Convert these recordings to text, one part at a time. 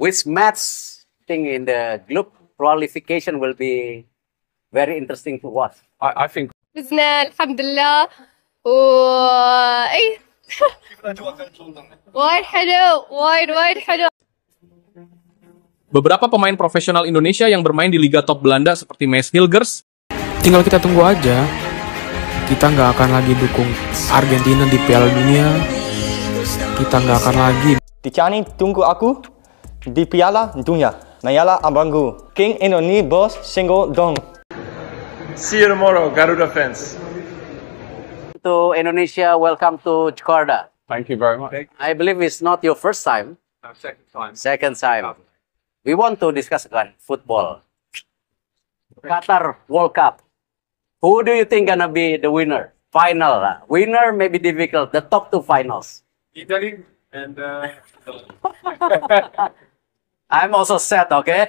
which match thing in the group qualification will be very interesting to watch. I think فزنا الحمد لله اي وايد حلو وايد حلو. Beberapa pemain profesional Indonesia yang bermain di Liga Top Belanda seperti Mees Hilgers, Tinggal kita tunggu aja. Kita nggak akan lagi dukung Argentina di Piala Dunia. Kita nggak akan lagi. Ticani tunggu aku di Piala Dunia. Nayala Abanggu. King Indonesia Bos Single Dong. see you tomorrow, Garuda fans. To Indonesia, welcome to Jakarta. Thank you very much. I believe it's not your first time, Second time. second time. We want to discuss again football. Qatar World Cup. Who do you think gonna be the winner? Final. Winner may be difficult. The top two finals. Italy and I'm also sad. Okay.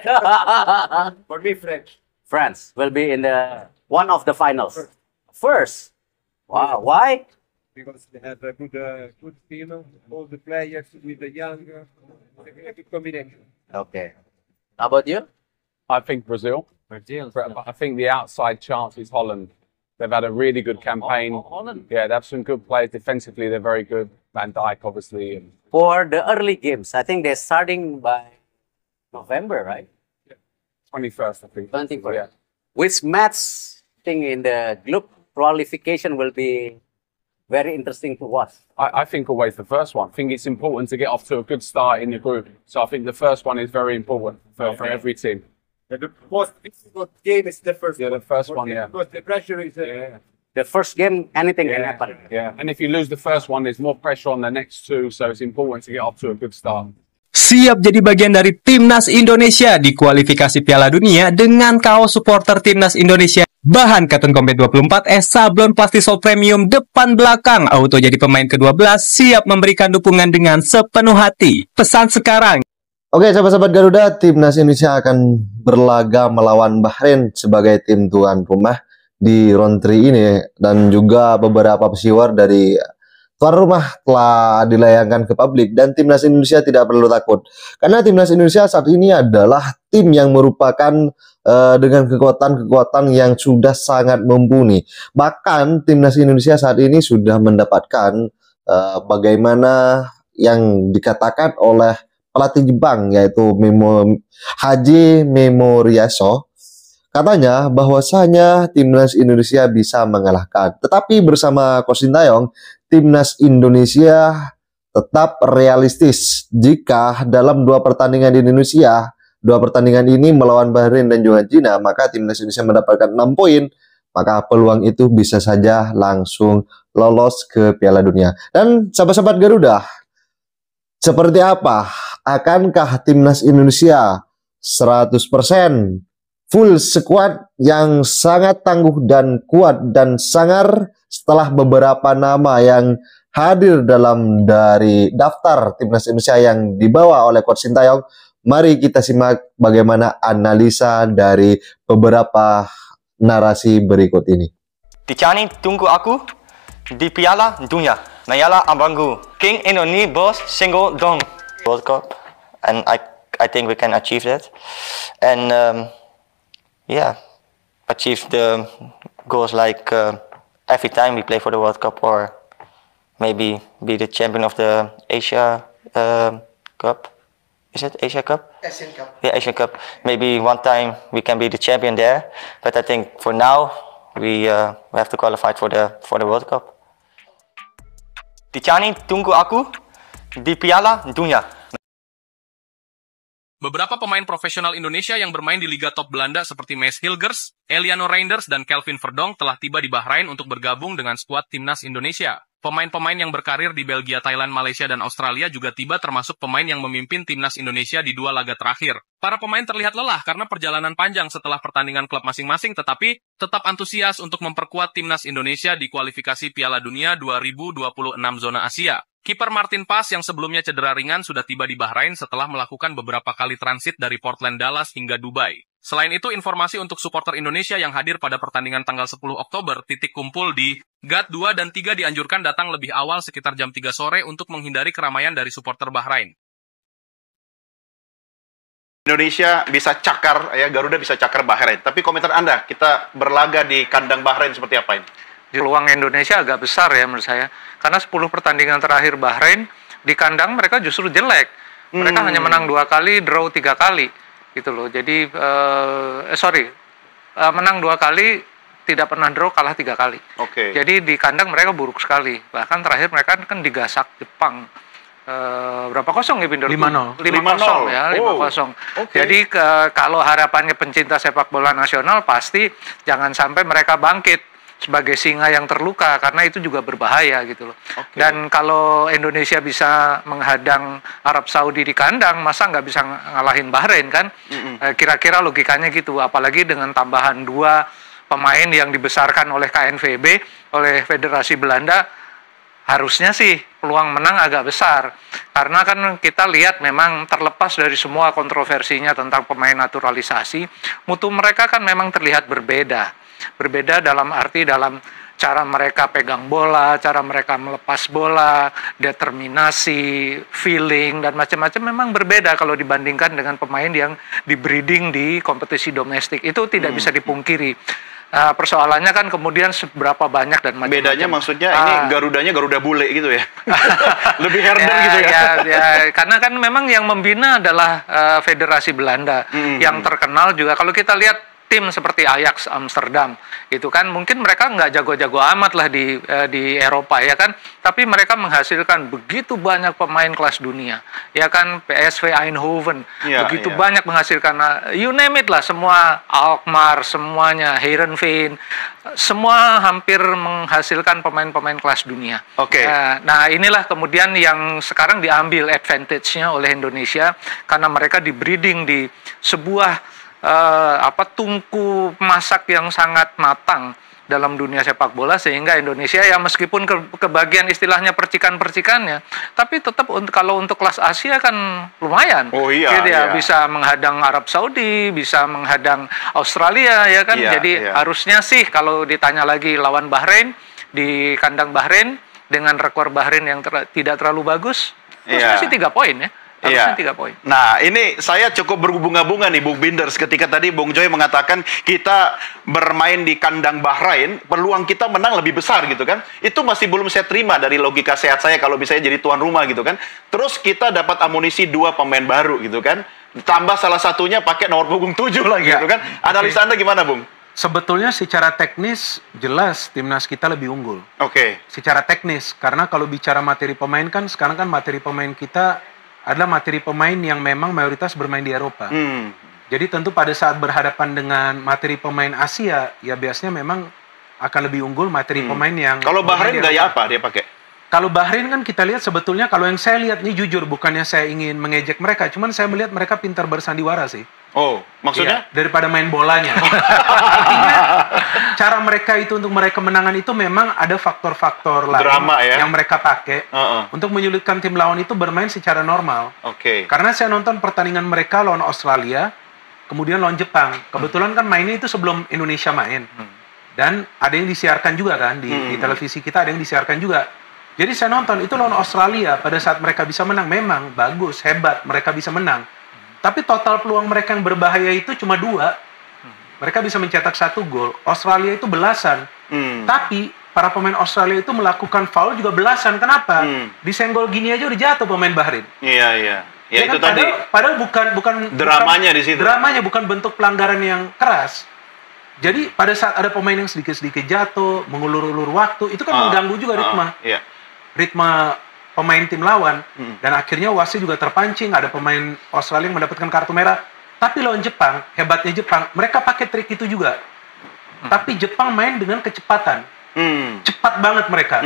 for me, French. France will be in the one of the finals. First. Wow. Why? Because they have a good team, all the players with the young, a good combination. Okay. How about you? I think Brazil. But I think the outside chance is Holland. They've had a really good campaign. Holland. Yeah, they have some good players. Defensively, they're very good. Van Dijk, obviously. And For the early games, I think they're starting by November, right? 21st, I think. 21st. Yeah. Which match thing in the group qualification will be very interesting to watch. I think always the first one. I think it's important to get off to a good start in the group. So I think the first one is very important for every team. The most difficult game is the first Yeah, one. the first one, yeah. Because the pressure is The first game, anything can happen. Yeah. And if you lose the first one, there's more pressure on the next two. So it's important to get off to a good start. Siap jadi bagian dari Timnas Indonesia di kualifikasi Piala Dunia dengan kaos supporter Timnas Indonesia. Bahan Cotton Combat 24S, sablon Plastisol Premium depan belakang. Auto jadi pemain ke-12, siap memberikan dukungan dengan sepenuh hati. Pesan sekarang. Oke, sahabat-sahabat Garuda, Timnas Indonesia akan berlaga melawan Bahrain sebagai tim tuan rumah di round 3 ini. Dan juga beberapa pesiwar dari tuan rumah telah dilayangkan ke publik. Dan Timnas Indonesia tidak perlu takut. Karena Timnas Indonesia saat ini adalah tim yang merupakan dengan kekuatan-kekuatan yang sudah sangat mumpuni. Bahkan Timnas Indonesia saat ini sudah mendapatkan bagaimana yang dikatakan oleh pelatih Jepang, yaitu Haji Memoriyasu. Katanya bahwasanya Timnas Indonesia bisa mengalahkan. Tetapi bersama Coach Sintayong, Timnas Indonesia tetap realistis jika dalam dua pertandingan di Indonesia, dua pertandingan ini melawan Bahrain dan juga China, maka Timnas Indonesia mendapatkan 6 poin, maka peluang itu bisa saja langsung lolos ke Piala Dunia. Dan sahabat-sahabat Garuda, seperti apa? Akankah Timnas Indonesia 100% full squad yang sangat tangguh dan kuat dan sangar setelah beberapa nama yang hadir dalam dari daftar Timnas Indonesia yang dibawa oleh Coach Sintayong? Mari kita simak bagaimana analisa dari beberapa narasi berikut ini. Ticani tunggu aku di Piala Dunia. Nayala Abanggu. King Indonesia Bos Single Dong. World Cup, and I think we can achieve that, and yeah, achieve the goals like every time we play for the World Cup, or maybe be the champion of the Asia Cup. Is it Asia Cup? Asian Cup. Yeah, Asian Cup. Maybe one time we can be the champion there, but I think for now we have to qualify for the World Cup. Ticani tunggu aku di Piala Dunia. beberapa pemain profesional Indonesia yang bermain di Liga Top Belanda seperti Mees Hilgers, Eliano Reinders, dan Kelvin Verdonk telah tiba di Bahrain untuk bergabung dengan skuad Timnas Indonesia. Pemain-pemain yang berkarir di Belgia, Thailand, Malaysia, dan Australia juga tiba termasuk pemain yang memimpin Timnas Indonesia di 2 laga terakhir. Para pemain terlihat lelah karena perjalanan panjang setelah pertandingan klub masing-masing, tetapi tetap antusias untuk memperkuat Timnas Indonesia di kualifikasi Piala Dunia 2026 zona Asia. Kiper Martin Pas yang sebelumnya cedera ringan sudah tiba di Bahrain setelah melakukan beberapa kali transit dari Portland, Dallas hingga Dubai. Selain itu, informasi untuk supporter Indonesia yang hadir pada pertandingan tanggal 10 Oktober, titik kumpul di GAT 2 dan 3 dianjurkan datang lebih awal sekitar jam 3 sore untuk menghindari keramaian dari supporter Bahrain. Indonesia bisa cakar, ya Garuda bisa cakar Bahrain. Tapi komentar Anda, kita berlaga di kandang Bahrain seperti apa ini? Peluang Indonesia agak besar ya menurut saya. Karena 10 pertandingan terakhir Bahrain, di kandang mereka justru jelek. Mereka hanya menang 2 kali, draw 3 kali. Gitu loh. Jadi, menang 2 kali, tidak pernah draw, kalah 3 kali. Jadi di kandang mereka buruk sekali. Bahkan terakhir mereka kan digasak Jepang. Berapa kosong ya Binder? 5-0. 5-0 ya, 5-0. Jadi kalau harapannya pencinta sepak bola nasional pasti jangan sampai mereka bangkit sebagai singa yang terluka, karena itu juga berbahaya gitu loh. Dan kalau Indonesia bisa menghadang Arab Saudi di kandang, masa nggak bisa ngalahin Bahrain kan? Kira-kira logikanya gitu, apalagi dengan tambahan 2 pemain yang dibesarkan oleh KNVB, oleh Federasi Belanda. Harusnya sih peluang menang agak besar, karena kan kita lihat memang terlepas dari semua kontroversinya tentang pemain naturalisasi, mutu mereka kan memang terlihat berbeda dalam arti dalam cara mereka pegang bola, cara mereka melepas bola, determinasi, feeling, dan macam-macam memang berbeda kalau dibandingkan dengan pemain yang di-breeding di kompetisi domestik. Itu tidak bisa dipungkiri. Persoalannya kan kemudian seberapa banyak dan macam-macam. Bedanya maksudnya ini Garudanya Garuda bule gitu ya? Lebih herder gitu ya? Karena kan memang yang membina adalah Federasi Belanda. Yang terkenal juga, kalau kita lihat tim seperti Ajax Amsterdam, itu kan mungkin mereka nggak jago-jago amat lah di Eropa ya kan, tapi mereka menghasilkan begitu banyak pemain kelas dunia, ya kan, PSV Eindhoven, begitu banyak menghasilkan, you name it lah, semua Alkmaar, semuanya, Heerenveen, semua hampir menghasilkan pemain-pemain kelas dunia. Nah inilah kemudian yang sekarang diambil advantage-nya oleh Indonesia, karena mereka di-breeding di sebuah tungku masak yang sangat matang dalam dunia sepak bola, sehingga Indonesia ya meskipun kebagian istilahnya percikan-percikannya, tapi tetap kalau untuk kelas Asia kan lumayan. Bisa menghadang Arab Saudi, bisa menghadang Australia ya kan. Jadi harusnya sih kalau ditanya lagi lawan Bahrain di kandang Bahrain dengan rekor Bahrain yang tidak terlalu bagus, harusnya sih 3 poin ya. Harusnya 3 poin. Nah, ini saya cukup berbunga-bunga nih, Bung Binders. Ketika tadi Bung Joy mengatakan kita bermain di kandang Bahrain, peluang kita menang lebih besar gitu kan. Itu masih belum saya terima dari logika sehat saya kalau misalnya jadi tuan rumah gitu kan. Terus kita dapat amunisi 2 pemain baru gitu kan. Tambah salah satunya pakai nomor punggung 7 lagi gitu kan. Analisa Anda gimana, Bung? Sebetulnya secara teknis jelas timnas kita lebih unggul. Secara teknis, karena kalau bicara materi pemain kan sekarang kan materi pemain kita adalah materi pemain yang memang mayoritas bermain di Eropa. Jadi tentu pada saat berhadapan dengan materi pemain Asia, ya biasanya memang akan lebih unggul materi pemain yang... Kalau Bahrain gaya apa dia pakai? Kalau Bahrain kan kita lihat sebetulnya, kalau yang saya lihat nih jujur, bukannya saya ingin mengejek mereka, cuman saya melihat mereka pintar bersandiwara sih. Maksudnya? Daripada main bolanya. Artinya cara mereka itu untuk meraih kemenangan itu memang ada faktor-faktor lain yang mereka pakai untuk menyulitkan tim lawan itu bermain secara normal. Karena saya nonton pertandingan mereka lawan Australia, kemudian lawan Jepang. Kebetulan kan mainnya itu sebelum Indonesia main. Dan ada yang disiarkan juga kan, di televisi kita ada yang disiarkan juga. Jadi saya nonton itu lawan Australia, pada saat mereka bisa menang, memang bagus, hebat, mereka bisa menang. Tapi total peluang mereka yang berbahaya itu cuma 2. Mereka bisa mencetak 1 gol. Australia itu belasan. Tapi para pemain Australia itu melakukan foul juga belasan. Kenapa? Disenggol gini aja udah jatuh pemain Bahrain. Ya itu kan, tadi. Padahal bukan dramanya di situ. Dramanya bukan bentuk pelanggaran yang keras. Jadi pada saat ada pemain yang sedikit-sedikit jatuh, mengulur-ulur waktu, itu kan mengganggu juga ritme pemain tim lawan, dan akhirnya wasit juga terpancing, ada pemain Australia yang mendapatkan kartu merah. Tapi lawan Jepang, hebatnya Jepang, mereka pakai trik itu juga. Tapi Jepang main dengan kecepatan, cepat banget mereka.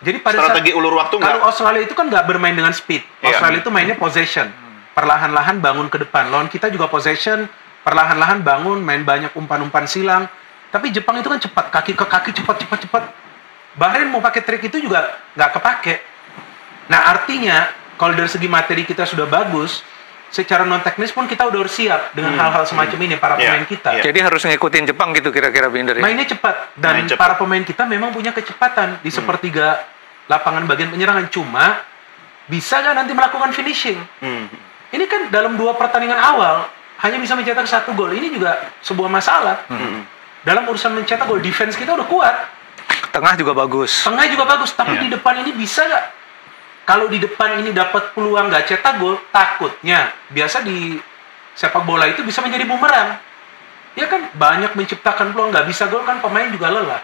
Jadi pada strategi ulur waktu kalau Australia itu kan nggak bermain dengan speed, Australia itu mainnya possession, perlahan-lahan bangun ke depan. Lawan kita juga possession, perlahan-lahan bangun, main banyak umpan-umpan silang. Tapi Jepang itu kan cepat, kaki ke kaki cepat. Bahrain mau pakai trik itu juga nggak kepake. Nah artinya kalau dari segi materi kita sudah bagus, secara non teknis pun kita udah siap dengan hal-hal semacam ini para pemain kita. Jadi harus ngikutin Jepang gitu kira-kira Binder ya. Mainnya cepat dan para pemain kita memang punya kecepatan di sepertiga lapangan bagian penyerangan, cuma bisa nggak nanti melakukan finishing? Ini kan dalam 2 pertandingan awal hanya bisa mencetak 1 gol. Ini juga sebuah masalah. Dalam urusan mencetak gol, defense kita udah kuat. Tengah juga bagus. Tapi di depan ini bisa nggak? Kalau di depan ini dapat peluang nggak cetak gol, takutnya biasa di sepak bola itu bisa menjadi bumerang. Ya kan banyak menciptakan peluang, nggak bisa gol kan pemain juga lelah.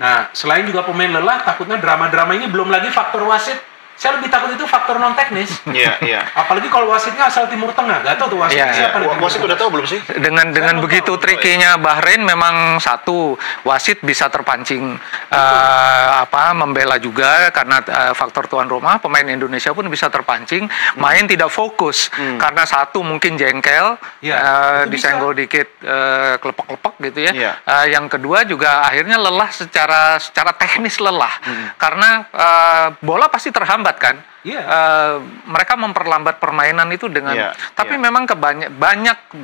Nah, selain juga pemain lelah, takutnya drama-drama ini, belum lagi faktor wasit. Saya lebih takut itu faktor non teknis. Iya. Apalagi kalau wasitnya asal Timur Tengah, nggak tahu tuh wasitnya siapa. Wasit udah tahu belum sih? Dengan begitu trikinya Bahrain, memang satu wasit bisa terpancing membela juga karena faktor tuan rumah. Pemain Indonesia pun bisa terpancing main tidak fokus karena satu mungkin jengkel, disenggol dikit kelepek-kelepek gitu ya. Yang kedua juga akhirnya lelah secara teknis lelah karena bola pasti terhambat kan. Mereka memperlambat permainan itu dengan tapi memang banyak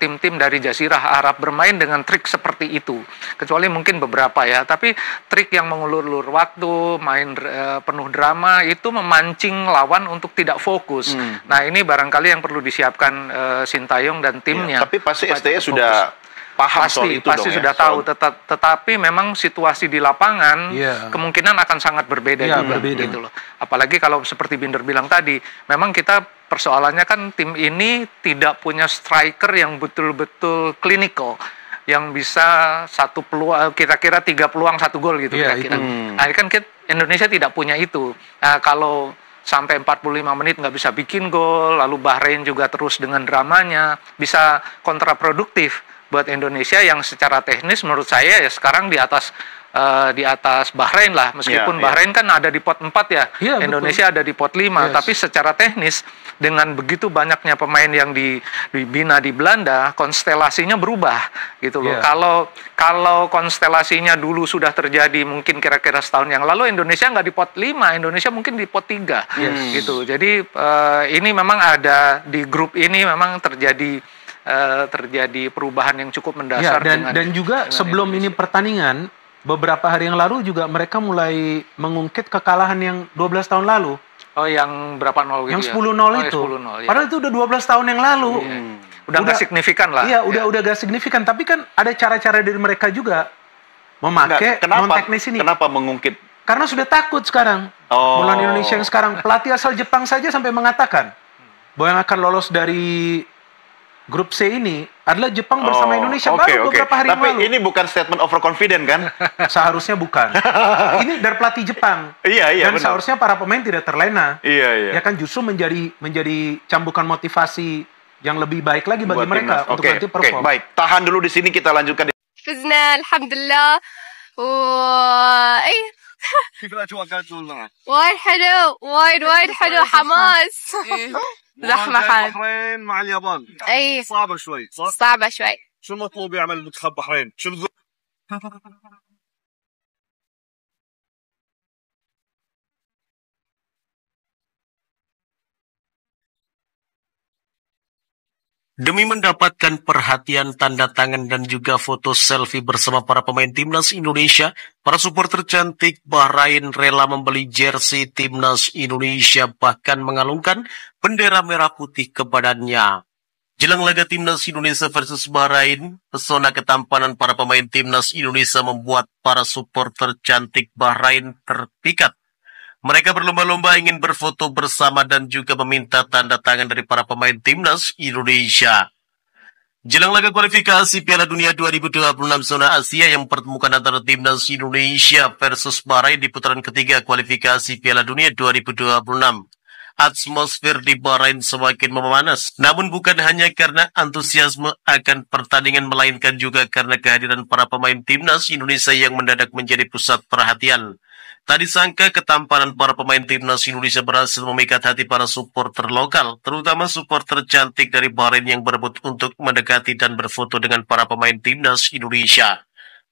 tim-tim dari Jazirah Arab bermain dengan trik seperti itu, kecuali mungkin beberapa ya, tapi trik yang mengulur-ulur waktu, main penuh drama itu memancing lawan untuk tidak fokus. Nah, ini barangkali yang perlu disiapkan Sintayong dan timnya. Tapi pasti STY sudah paham soal itu pasti sudah tahu, tetapi memang situasi di lapangan kemungkinan akan sangat berbeda juga gitu loh. Apalagi kalau seperti Binder bilang tadi, memang kita persoalannya kan tim ini tidak punya striker yang betul-betul klinikal, yang bisa satu peluang kira-kira 3 peluang 1 gol gitu kira-kira. Nah, kan Indonesia tidak punya itu. Nah, kalau sampai 45 menit nggak bisa bikin gol, lalu Bahrain juga terus dengan dramanya, bisa kontraproduktif buat Indonesia yang secara teknis menurut saya ya sekarang di atas Bahrain lah, meskipun Bahrain kan ada di pot 4 ya, Indonesia ada di pot 5, tapi secara teknis dengan begitu banyaknya pemain yang dibina di Belanda, konstelasinya berubah gitu loh. Kalau konstelasinya dulu sudah terjadi mungkin kira-kira setahun yang lalu, Indonesia nggak di pot 5, Indonesia mungkin di pot 3 gitu. Jadi ini memang ada di grup ini memang terjadi perubahan yang cukup mendasar. Dan juga sebelum ini pertandingan, beberapa hari yang lalu juga mereka mulai mengungkit kekalahan yang 12 tahun lalu. Oh, yang berapa 0 gitu yang ya? 10-0 itu. 10-0, ya. Padahal itu udah 12 tahun yang lalu. Udah nggak signifikan lah. Iya, udah gak signifikan. Tapi kan ada cara-cara dari mereka juga memakai non-teknis ini. Kenapa mengungkit? Karena sudah takut sekarang. Melawan Indonesia yang sekarang. Pelatih asal Jepang saja sampai mengatakan bahwa yang akan lolos dari grup C ini adalah Jepang bersama Indonesia baru beberapa hari yang lalu. Tapi ini bukan statement overconfident kan? Seharusnya bukan. Ini dari pelatih Jepang. Iya, dan seharusnya para pemain tidak terlena. Iya. Ya kan justru menjadi cambukan motivasi yang lebih baik lagi bagi mereka untuk nanti perform. Baik, tahan dulu di sini, kita lanjutkan. فزنا الحمد لله اي كيف الاجواء كانت والله؟ وايد حلو وايد حلو حماس زحمة حال البحرين مع اليابان اي صعبة شوي صح؟ صعبة شوي. شو المطلوب يعمل منتخب البحرين؟ شو Demi mendapatkan perhatian, tanda tangan, dan juga foto selfie bersama para pemain Timnas Indonesia, para supporter cantik Bahrain rela membeli jersey Timnas Indonesia, bahkan mengalungkan bendera merah putih kepadanya. Jelang laga Timnas Indonesia versus Bahrain, pesona ketampanan para pemain Timnas Indonesia membuat para supporter cantik Bahrain terpikat. Mereka berlomba-lomba ingin berfoto bersama dan juga meminta tanda tangan dari para pemain Timnas Indonesia. Jelang laga kualifikasi Piala Dunia 2026 zona Asia yang mempertemukan antara Timnas Indonesia versus Bahrain di putaran ketiga kualifikasi Piala Dunia 2026. Atmosfer di Bahrain semakin memanas. Namun bukan hanya karena antusiasme akan pertandingan, melainkan juga karena kehadiran para pemain Timnas Indonesia yang mendadak menjadi pusat perhatian. Tak disangka ketampanan para pemain Timnas Indonesia berhasil memikat hati para supporter lokal, terutama supporter cantik dari Bahrain yang berebut untuk mendekati dan berfoto dengan para pemain Timnas Indonesia.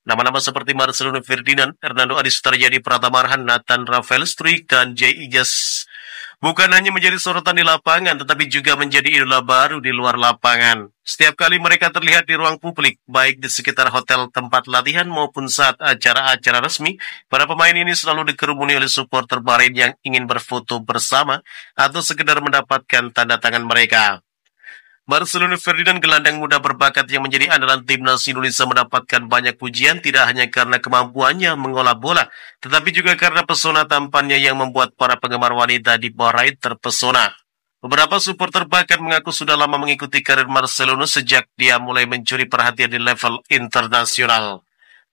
Nama-nama seperti Marcelino Ferdinand, Hernando Adi Sutarjadi, Pratama Arhan, Nathan Rafael Struik, dan Jay Ijaz Bukan hanya menjadi sorotan di lapangan, tetapi juga menjadi idola baru di luar lapangan. Setiap kali mereka terlihat di ruang publik, baik di sekitar hotel tempat latihan maupun saat acara-acara resmi, para pemain ini selalu dikerumuni oleh supporter Bahrain yang ingin berfoto bersama atau sekedar mendapatkan tanda tangan mereka. Marcelino Ferdinand, gelandang muda berbakat yang menjadi andalan timnas Indonesia, mendapatkan banyak pujian tidak hanya karena kemampuannya mengolah bola, tetapi juga karena pesona tampannya yang membuat para penggemar wanita di Bahrain terpesona. Beberapa supporter bahkan mengaku sudah lama mengikuti karir Marcelino sejak dia mulai mencuri perhatian di level internasional.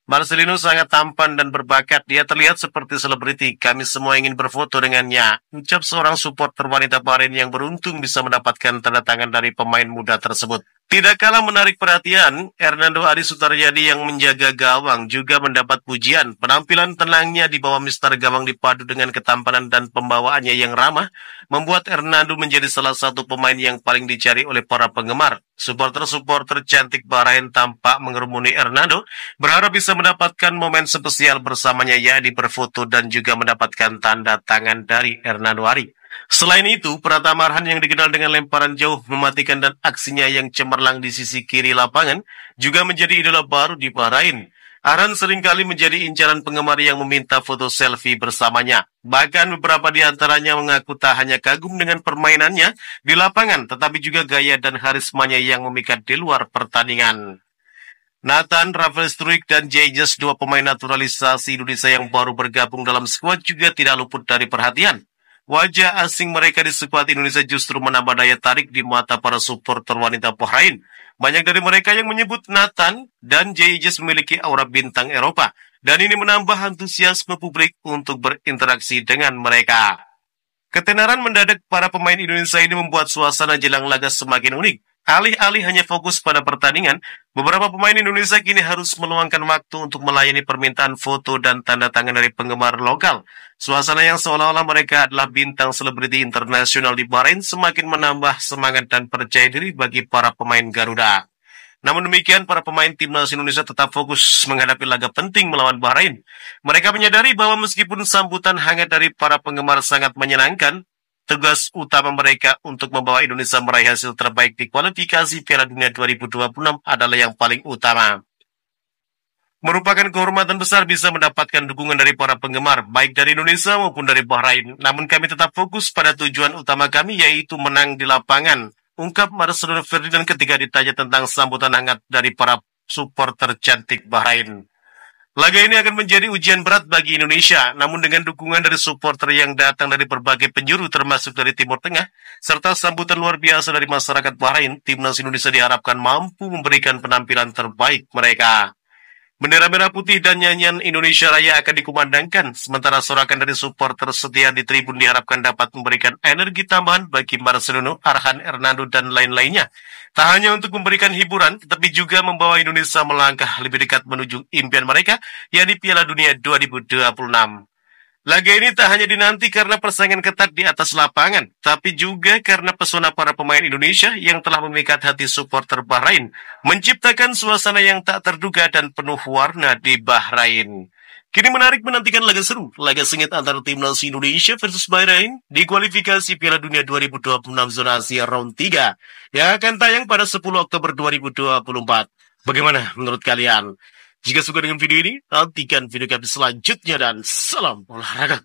Marcelino sangat tampan dan berbakat, dia terlihat seperti selebriti, kami semua ingin berfoto dengannya, ucap seorang supporter wanita Bahrain yang beruntung bisa mendapatkan tanda tangan dari pemain muda tersebut. Tidak kalah menarik perhatian, Hernando Ari Sutaryadi yang menjaga gawang juga mendapat pujian. Penampilan tenangnya di bawah mister gawang dipadu dengan ketampanan dan pembawaannya yang ramah, membuat Hernando menjadi salah satu pemain yang paling dicari oleh para penggemar. Supporter-supporter cantik Bahrain tampak mengerumuni Hernando, berharap bisa mendapatkan momen spesial bersamanya, yakni berfoto dan juga mendapatkan tanda tangan dari Hernando Ari. Selain itu, Pratama Arhan yang dikenal dengan lemparan jauh, mematikan dan aksinya yang cemerlang di sisi kiri lapangan juga menjadi idola baru di Bahrain. Arhan seringkali menjadi incaran penggemar yang meminta foto selfie bersamanya. Bahkan beberapa di antaranya mengaku tak hanya kagum dengan permainannya di lapangan, tetapi juga gaya dan karismanya yang memikat di luar pertandingan. Nathan, Rafael Struijk, dan Jayes, dua pemain naturalisasi Indonesia yang baru bergabung dalam skuad, juga tidak luput dari perhatian. Wajah asing mereka di skuad Indonesia justru menambah daya tarik di mata para supporter wanita Bahrain. Banyak dari mereka yang menyebut Nathan dan Jayes memiliki aura bintang Eropa, dan ini menambah antusiasme publik untuk berinteraksi dengan mereka. Ketenaran mendadak para pemain Indonesia ini membuat suasana jelang laga semakin unik. Alih-alih hanya fokus pada pertandingan, beberapa pemain Indonesia kini harus meluangkan waktu untuk melayani permintaan foto dan tanda tangan dari penggemar lokal. Suasana yang seolah-olah mereka adalah bintang selebriti internasional di Bahrain semakin menambah semangat dan percaya diri bagi para pemain Garuda. Namun demikian, para pemain timnas Indonesia tetap fokus menghadapi laga penting melawan Bahrain. Mereka menyadari bahwa meskipun sambutan hangat dari para penggemar sangat menyenangkan, tugas utama mereka untuk membawa Indonesia meraih hasil terbaik di kualifikasi Piala Dunia 2026 adalah yang paling utama. Merupakan kehormatan besar bisa mendapatkan dukungan dari para penggemar, baik dari Indonesia maupun dari Bahrain. Namun kami tetap fokus pada tujuan utama kami, yaitu menang di lapangan, ungkap Marcelino Ferdinand ketika ditanya tentang sambutan hangat dari para supporter cantik Bahrain. Laga ini akan menjadi ujian berat bagi Indonesia, namun dengan dukungan dari supporter yang datang dari berbagai penjuru termasuk dari Timur Tengah, serta sambutan luar biasa dari masyarakat Bahrain, timnas Indonesia diharapkan mampu memberikan penampilan terbaik mereka. Bendera merah putih dan nyanyian Indonesia Raya akan dikumandangkan, sementara sorakan dari supporter setia di tribun diharapkan dapat memberikan energi tambahan bagi Marcelino, Arhan, Hernando, dan lain-lainnya. Tak hanya untuk memberikan hiburan, tetapi juga membawa Indonesia melangkah lebih dekat menuju impian mereka, yakni Piala Dunia 2026. Laga ini tak hanya dinanti karena persaingan ketat di atas lapangan, tapi juga karena pesona para pemain Indonesia yang telah memikat hati supporter Bahrain, menciptakan suasana yang tak terduga dan penuh warna di Bahrain. Kini menarik menantikan laga seru, laga sengit antara timnas Indonesia versus Bahrain di kualifikasi Piala Dunia 2026 zona Asia round 3 yang akan tayang pada 10 Oktober 2024. Bagaimana menurut kalian? Jika suka dengan video ini, nantikan video kami selanjutnya dan salam olahraga.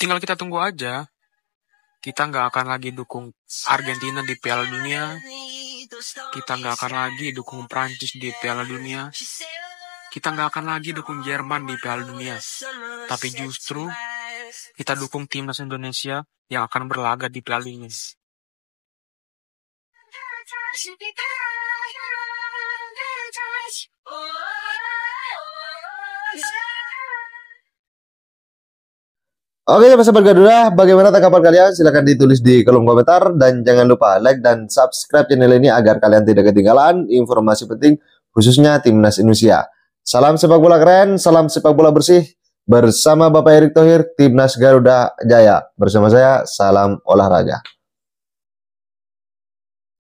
Tinggal kita tunggu aja. Kita nggak akan lagi dukung Argentina di Piala Dunia. Kita nggak akan lagi dukung Prancis di Piala Dunia. Kita nggak akan lagi dukung Jerman di Piala Dunia. Tapi justru kita dukung timnas Indonesia yang akan berlaga di Piala Dunia. Oke, sahabat Garuda, bagaimana tanggapan kalian? Silahkan ditulis di kolom komentar dan jangan lupa like dan subscribe channel ini agar kalian tidak ketinggalan informasi penting khususnya timnas Indonesia. Salam sepak bola keren, salam sepak bola bersih. Bersama Bapak Erick Thohir, timnas Garuda Jaya. Bersama saya, salam olahraga.